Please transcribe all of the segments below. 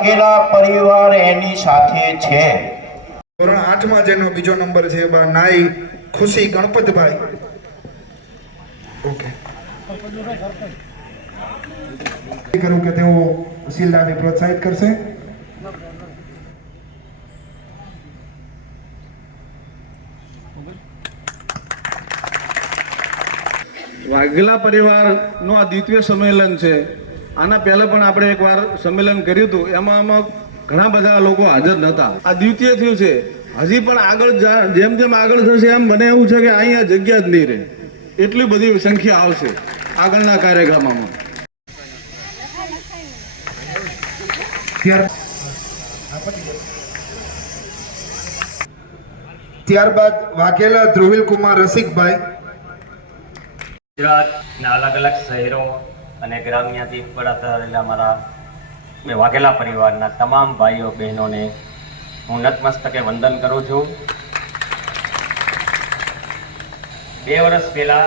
વાઘેલા પરિવાર એની સાથે છે. ધોરણ આઠમાં જેનો બીજો નંબર છે બા નાઈ ખુશી ગણપતભાઈ. ઓકે કરું કે તેઓ શિલ્ડાને પ્રોત્સાહિત કરશે? વાઘેલા પરિવારનું આ દ્વિતીય સંમેલન છે. આના પહેલા પણ આપણે એકવાર સંમેલન કર્યું હતું. એમાં આમાં ઘણા બધા લોકો હાજર નહોતા. આ દ્વિતીય થયું છે. હજી પણ આગળ જેમ જેમ આગળ થશે એમ મને એવું છે કે અહીંયા જગ્યા જ નહીં રહે. એટલી બધી સંખ્યા આવશે આગળના કાર્યક્રમમાં. ત્યારબાદ વાઘેલા ધ્રુવિલ કુમાર રસિકભાઈ ગુજરાતના અલગ અલગ શહેરો અને ગ્રામ્યથી ઉપકળાતા રહેલા મારા બે વાઘેલા પરિવારના તમામ ભાઈઓ, બહેનોને હું નતમસ્તકે વંદન કરું છું. બે વર્ષ પહેલા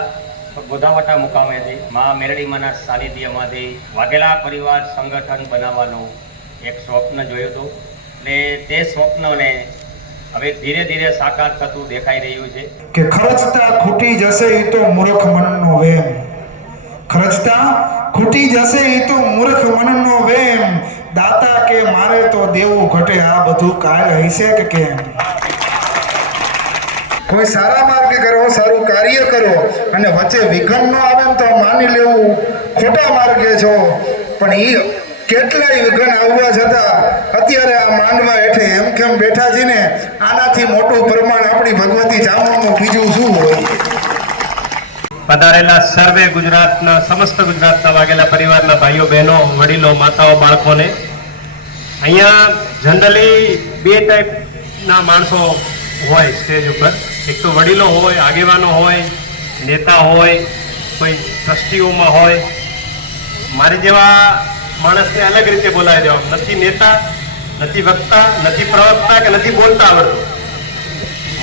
ગોધાવટા મુકામેથી મા મેરડીમાના સાનિધ્યમાંથી વાઘેલા પરિવાર સંગઠન બનાવવાનું એક સ્વપ્ન જોયું હતું. ને તે સ્વપ્નને હવે ધીરે ધીરે સાકાર થતું દેખાઈ રહ્યું છે. કે ખર્ચતા ખૂટી જશે એ તો મૂર્ખ મનનો વેમ. ખર્ચતા ખૂટી જશે એ તો મૂર્ખ મનનો વેમ. દાતા કે મારે તો દેવું ઘટે, આ બધું કાલ હશે કે કેમ? કોઈ સારા માર્ગે કરો, સારું કાર્ય કરો, અને વચ્ચે વિઘન ન આવે તો માની લેવું, ખોટા માર્ગે છો. પણ એ કેટલાય વિઘન આવવા છતાં, અત્યારે આ માંડવા હેઠે એમ કેમ બેઠા છે ને, આનાથી મોટું પ્રમાણ આપણી ભગવતી ચામુંડનું બીજું શું હોય? પધારેલા સર્વે ગુજરાતના, સમસ્ત ગુજરાતના વાગેલા પરિવારના ભાઈઓ, બહેનો, વડીલો, માતાઓ, બાળકોને, અહીંયા જનરલી બે ટાઈપના માણસો હોય સ્ટેજ ઉપર. એક તો વડીલો હોય, આગેવાનો હોય, નેતા હોય, કોઈ ટ્રસ્ટીઓમાં હોય. મારી જેવા માણસને અલગ રીતે બોલાવી દેવા. નથી નેતા, નથી વક્તા, નથી પ્રવક્તા કે નથી બોલતા આવડતું.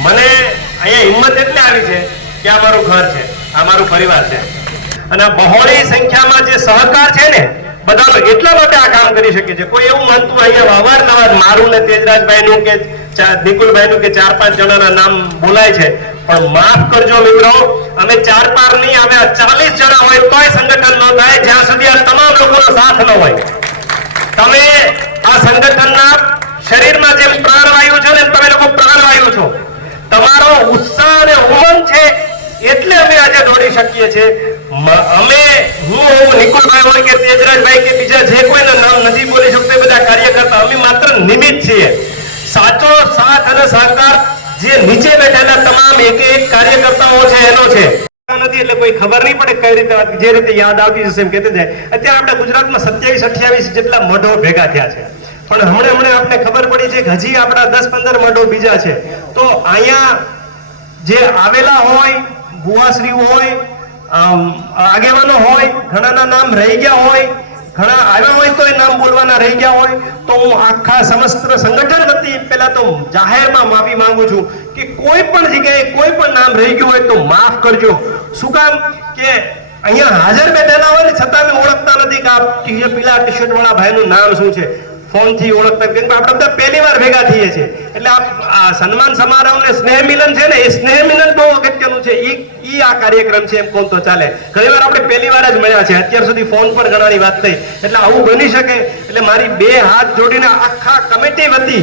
મને અહીંયા હિંમત એટલે આવી છે કે આ મારું ઘર છે. આ પરિવાર છે. અને બહોળી સંખ્યામાં જે સહકાર છે ને, બધાનો એટલા માટે આ કામ કરી શકે છે કોઈ એવું માનતું અહીંયા અવારનવાર મારું ને તેજરાજભાઈનું કે નિકુલભાઈનું કે ચાર પાંચ જણાના નામ બોલાય છે. પણ માફ કરજો મિત્રો, અમે ચાર પાર નહીં, અમે ચાલીસ જણા હોય કોઈ સંગઠન ન થાય, જ્યાં સુધી આ તમામ લોકોનો સાથ ન હોય. તમે આ સંગઠનના શરીરમાં જેમ પ્રાણવાયુ છો ને તમે લોકો પ્રાણવાયુ છો. તમારો ઉત્સાહ અને ઉમંગ છે એટલે અમે આજે દોડી શકીએ છીએ. અમે, હું હું નિકુલભાઈ હોય કે તેજરાજભાઈ કે બીજા જે કોઈના નામ નથી બોલી શકતો બધા કાર્યકર્તા. અમે માત્ર નિમિત્ત છીએ. સાચો સાથ અને સહકાર જે નીચે બેઠેલા તમામ એક એક કાર્યકર્તાઓ છે, એનો છે. નથી એટલે કોઈ ખબર નહીં પડે કઈ રીતે જે રીતે યાદ આવતી જશે એમ કહેતી જાય. અત્યારે આપણે ગુજરાતમાં સત્યાવીસ અઠ્યાવીસ જેટલા મઢો ભેગા થયા છે. પણ હમણાં હમણાં આપણે ખબર પડી છે કે હજી આપણા દસ પંદર મઢો બીજા છે. તો અહીંયા જે આવેલા હોય ભુવાશ્રી હોય આગેવાનો હોય, ઘણાના નામ રહી ગયા હોય, ઘણા આવ્યા હોય તો એ નામ બોલવાના રહી ગયા હોય, તો હું આખા સમસ્ત સંગઠન વતી પહેલા તો જાહેરમાં માફી માંગુ છું કે કોઈ પણ જગ્યાએ કોઈ પણ નામ રહી ગયું હોય તો માફ કરજો. શું કામ? કે અહીંયા હાજર બેઠેલા હોય ને છતાં મેં ઓળખતા નથી કે આ પીલા ટી શર્ટ વાળા ભાઈનું નામ શું છે? ફોનથી ઓળખતા કેમ કે આપણે બધા પહેલી વાર ભેગા થઈએ છીએ. એટલે આ સન્માન સમારોહ ને સ્નેહ મિલન છે ને, એ સ્નેહ મિલન બહુ અગત્યનું છે. ઈ ઈ આ કાર્યક્રમ છે એમ કોણ તો ચાલે. ઘણી વાર આપણે પહેલી વાર જ મળ્યા છે. અત્યાર સુધી ફોન પર ઘણાની વાત થઈ. એટલે આવું બની શકે. એટલે મારી બે હાથ જોડીને આખા કમિટી વતી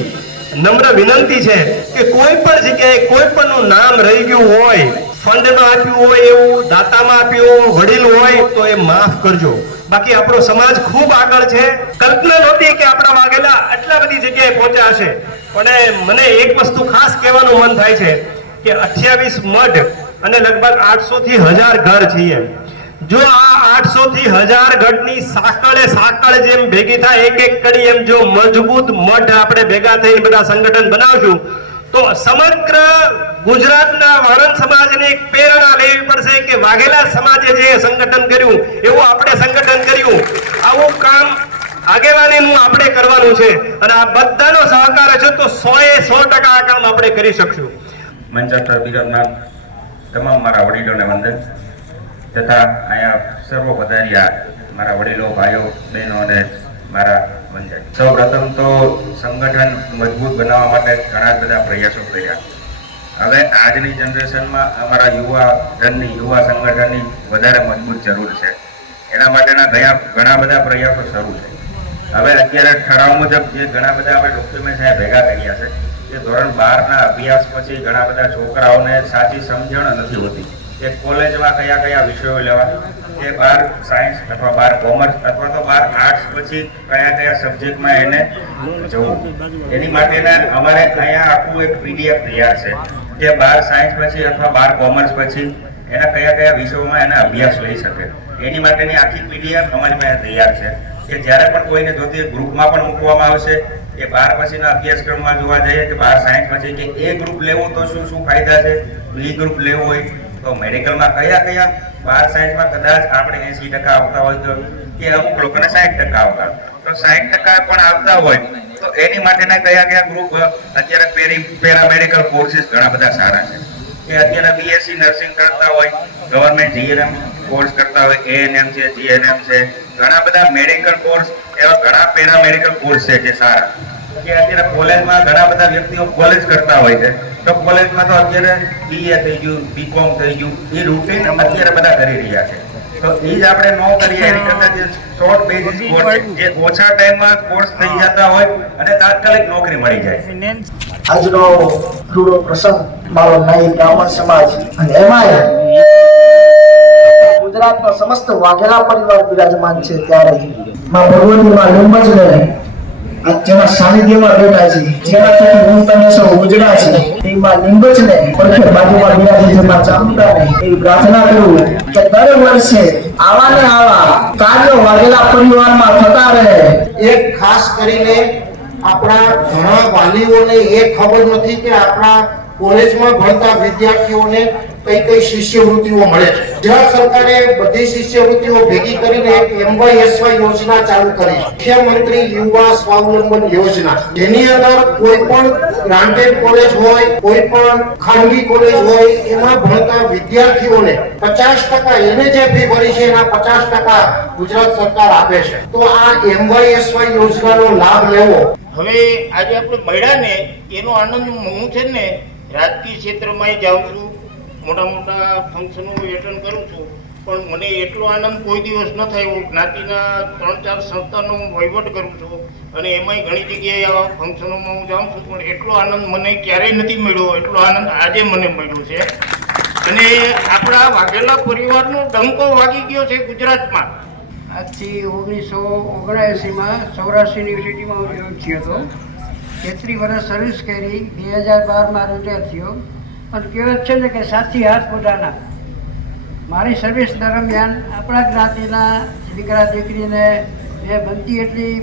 નમ્ર વિનંતી છે કે કોઈ પણ જગ્યાએ કોઈ પણ નું નામ રહી ગયું હોય, ફંડમાં આપ્યું હોય એવું, દાતામાં આપ્યું વડીલ હોય, તો એ માફ કરજો. બાકી આપણો સમાજ ખૂબ આગળ છે. કલ્પના નહોતી કે આપણા વાગેલા આટલા બધી જગ્યાએ પહોંચ્યા હશે. પણ મને એક વસ્તુ ખાસ કહેવાનું મન થાય છે કે અઠ્યાવીસ મઢ અને લગભગ આઠસો થી હજાર ઘર છીએ જો આ આઠસો થી હજાર ગઢની સાંકળે સાંકળ જેમ ભેગી થાય, એક એક કડી એમ જો મજબૂત મઠ આપણે ભેગા થઈને બધા સંગઠન બનાવશું, તો સમગ્ર ગુજરાતના વાણંદ સમાજને પ્રેરણા લેવી પડશે કે વાઘેલા સમાજે જે સંગઠન કર્યું, એવું આપણે સંગઠન કર્યું. આવું કામ આગેવાનીનું આપણે કરવાનું છે અને આ બધાનો સહકાર છે તો સો એ સો ટકા આ કામ આપણે કરી શકશું. મંચ પર તમામ મારા વડીલોને વંદન તથા અહીંયા સર્વ પધાર્યા મારા વડીલો, ભાઈઓ, બહેનો અને મારા વંજારી સૌ પ્રથમ તો સંગઠન મજબૂત બનાવવા માટે ઘણા બધા પ્રયાસો કર્યા. હવે આજની જનરેશનમાં અમારા યુવા જનની યુવા સંગઠનની વધારે મજબૂત જરૂર છે. એના માટેના ગયા ઘણા બધા પ્રયાસો શરૂ છે. હવે અત્યારે ઠરાવ મુજબ જે ઘણા બધા આપણે ડોક્યુમેન્ટ અહીંયા ભેગા કર્યા છે કે ધોરણ બારના અભ્યાસ પછી ઘણા બધા છોકરાઓને સાચી સમજણ નથી હોતી. કે કોલેજમાં કયા કયા વિષયો લેવા કે બાર સાયન્સ અથવા બાર કોમર્સ અથવા તો બાર આર્ટ્સ પછી કયા કયા સબ્જેક્ટમાં એને જવું. એની માટેના અમારે અહીંયા આખું એક પીડીએફ તૈયાર છે. કે બાર સાયન્સ પછી અથવા બાર કોમર્સ પછી એના કયા કયા વિષયોમાં એને અભ્યાસ લઈ શકે. એની માટેની આખી પીડીએફ અમારી પાસે તૈયાર છે. કે જ્યારે પણ કોઈને જોતી ગ્રુપમાં પણ મૂકવામાં આવશે કે બાર પછીના અભ્યાસક્રમમાં જોવા જઈએ કે બાર સાયન્સ પછી કે એ ગ્રુપ લેવું તો શું શું ફાયદા છે? બી ગ્રુપ લેવું હોય તો મેડિકલમાં કયા કયા બાર સાયન્સમાં કદાચ આપણે એંસી ટકા આવતા હોય તો કે અમુક લોકોને સાઠ ટકા આવતા તો સાઠ ટકા પણ આવતા હોય તો એની માટેના કયા કયા ગ્રુપ અત્યારે પેરી પેરામેડિકલ કોર્સિસ ઘણા બધા સારા છે. કે અત્યારે બીએસસી નર્સિંગ કરતા હોય ગવર્મેન્ટ જીએનએમ કોર્સ કરતા હોય એએનએમ છે જીએનએમ છે, ઘણા બધા મેડિકલ કોર્સ એવા ઘણા પેરામેડિકલ કોર્સ છે જે સારા. કે અત્યારે કોલેજમાં ઘણા બધા વ્યક્તિઓ કોલેજ કરતા હોય છે. તો કોલેજમાં તો અત્યારે બીએ થઈ ગયું બીકોમ થઈ ગયું, એ રૂટીન અત્યારે બધા કરી રહ્યા છે. તો એ જ આપણે ન કરીએ. એની કરતા જે શોર્ટ બેઝિસ કોર્સ જે ઓછા ટાઈમમાં કોર્સ થઈ જતા હોય અને તાત્કાલિક નોકરી મળી જાય. આજનો રૂડો પ્રસંગ મારો નાઈ બ્રાહ્મણ સમાજ અને એમાંય ગુજરાતનો સમસ્ત વાઘેલા પરિવાર બિરાજમાન છે ત્યારે. માં ભગવતી માં લીંબજને આ જેના સાનિધ્યમાં બેઠા છે. જેનાથી હું તમે સૌ ઉજળા છે. તેમાં નિંબજ ને પરખે બાજુમાં બિરાજી જેમાં ચામતા ને એવી પ્રાર્થના કરું કે દર વર્ષે આવા ને આવા કાર્યો વાઘેલા પરિવારમાં થતા રહે. એક ખાસ કરીને આપણા ઘણા વાલીઓને એ ખબર નથી કે આપણા કોલેજમાં ભણતા વિદ્યાર્થીઓને કઈ કઈ શિષ્યવૃત્તિઓ મળે છે? સરકારે બધી શિષ્યવૃત્તિઓ ભેગી કરીને એક એમવાયએસવાય યોજના ચાલુ કરી મુખ્યમંત્રી યુવા સ્વાવલંબન યોજના. જેની અંદર કોઈ પણ ગ્રાન્ટેડ કોલેજ હોય, કોઈ પણ ખાનગી કોલેજ હોય, એમાં ભણતા વિદ્યાર્થીઓને પચાસ ટકા એને જે ફી ભરી છે, એના પચાસ ટકા ગુજરાત સરકાર આપે છે. તો આ એમવાયએસવાય યોજનાનો લાભ લેવો. હવે આજે આપણે મળ્યા ને, એનો આનંદ હું છે ને રાજકીય ક્ષેત્રમાં જાઉં છું, મોટા મોટા ફંક્શનો એટેન્ડ કરું છું, પણ મને એટલો આનંદ કોઈ દિવસ ન થયો જ્ઞાતિના ત્રણ ચાર સંસ્થાનો વહીવટ કરું છું અને એમાંય ઘણી જગ્યાએ આવા ફંક્શનોમાં હું જાઉં છું, પણ એટલો આનંદ મને ક્યારેય નથી મળ્યો, એટલો આનંદ આજે મને મળ્યો છે. અને આપણા વાઘેલા પરિવારનો ડંકો વાગી ગયો છે ગુજરાતમાં. આજથી ઓગણીસો ઓગણએંસીમાં સૌરાષ્ટ્ર યુનિવર્સિટીમાં હું થયો હતો. તેત્રીસ વર્ષ સર્વિસ કરી, બે હજાર બારમાં રિટાયર થયો. અને કહેવત છે ને કે સાથી હાથ પોતાના. મારી સર્વિસ દરમિયાન આપણા જ્ઞાતિના દીકરા દીકરીને મેં બનતી એટલી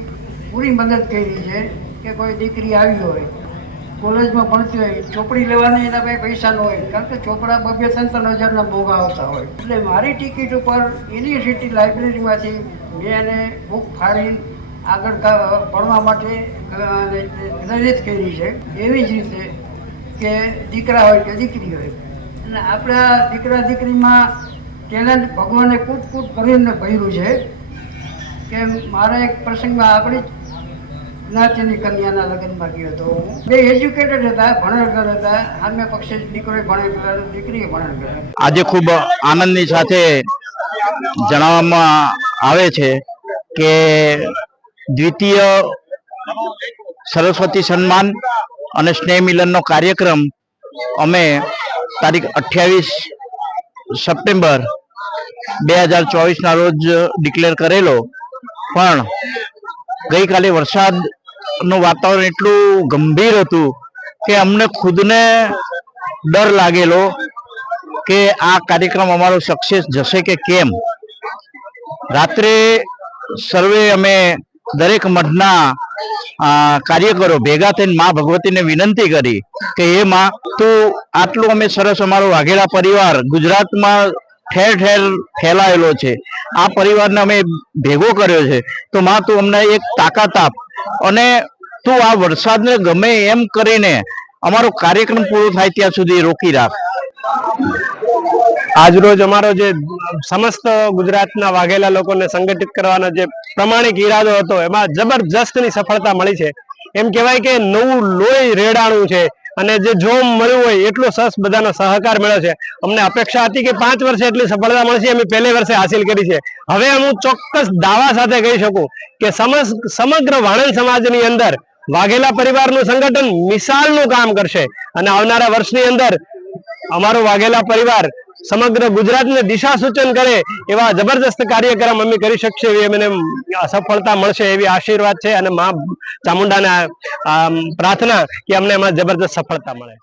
પૂરી મદદ કરી છે કે કોઈ દીકરી આવી હોય. કોલેજમાં ભણતી હોય, ચોપડી લેવાની એના પાસે પૈસા ન હોય, કારણ કે ચોપડા બબે ત્રણ હજારના મોંઘા આવતા હોય. એટલે મારી ટિકિટ ઉપર યુનિવર્સિટી લાઇબ્રેરીમાંથી મેં એને બુક ફાડી આગળ ભણવા માટે અ, કરી છે. એવી જ રીતે કે દીકરા હોય કે દીકરી હોય. અને આપણા દીકરા દીકરીમાં તેને ભગવાને કૂટ કૂટ કરીને ભર્યું છે. કે મારા એક પ્રસંગમાં આપણી જ્ઞાતિની કન્યાના લગ્નમાં ગયો હતો હું. બે એજ્યુકેટેડ હતા ભણેલગર હતા. સામે પક્ષે દીકરો ભણેલગર દીકરીએ ભણેલગર આજે ખૂબ આનંદની સાથે જણાવવામાં આવે છે કે દ્વિતીય સરસ્વતી સન્માન અને સ્નેહ મિલનનો કાર્યક્રમ અમે તારીખ અઠ્યાવીસ સપ્ટેમ્બર બે હજાર ચોવીસના રોજ ડિક્લેર કરેલો. પણ ગઈકાલે વરસાદનું વાતાવરણ એટલું ગંભીર હતું કે અમને ખુદને ડર લાગેલો કે આ કાર્યક્રમ અમારો સક્સેસ જશે કે કેમ? રાત્રે સર્વે અમે દરેક મઠના કાર્યકરો ભેગા થઈને મા ભગવતીને વિનંતી કરી કે હે માં, તું આટલું અમે સરસ અમારો વાઘેલા પરિવાર ગુજરાતમાં ઠેર ઠેર ફેલાયેલો છે. આ પરિવારને અમે ભેગો કર્યો છે. તો માં, તું અમને એક તાકાત આપ અને તું આ વરસાદને ગમે એમ કરીને અમારો કાર્યક્રમ પૂરો થાય ત્યાં સુધી રોકી રાખ. આજરોજ અમારો જે સમસ્ત ગુજરાતના વાઘેલા લોકોને સંગઠિત કરવાનો જે પ્રમાણિક ઈરાદો હતો, એમાં જબરજસ્તની સફળતા મળી છે. એમ કહેવાય કે નવું લોહી રેડાણું છે અને જે જોમ મળ્યું હોય એટલો સરસ બધાનો સહકાર મળ્યો છે. અમને અપેક્ષા હતી કે પાંચ વર્ષે એટલી સફળતા મળશે, અમે પહેલે વર્ષે હાસિલ કરી છે. હવે હું ચોક્કસ દાવા સાથે કહી શકું કે સમગ્ર વાણંદ સમાજની અંદર વાઘેલા પરિવારનું સંગઠન મિસાલનું કામ કરશે. અને આવનારા વર્ષની અંદર અમારો વાઘેલા પરિવાર સમગ્ર ગુજરાતને દિશા સૂચન કરે એવા જબરદસ્ત કાર્યક્રમ અમે કરી શકશે એવી અમને સફળતા મળશે એવી આશીર્વાદ છે અને મા ચામુંડાના પ્રાર્થના કે અમને એમાં જબરદસ્ત સફળતા મળે.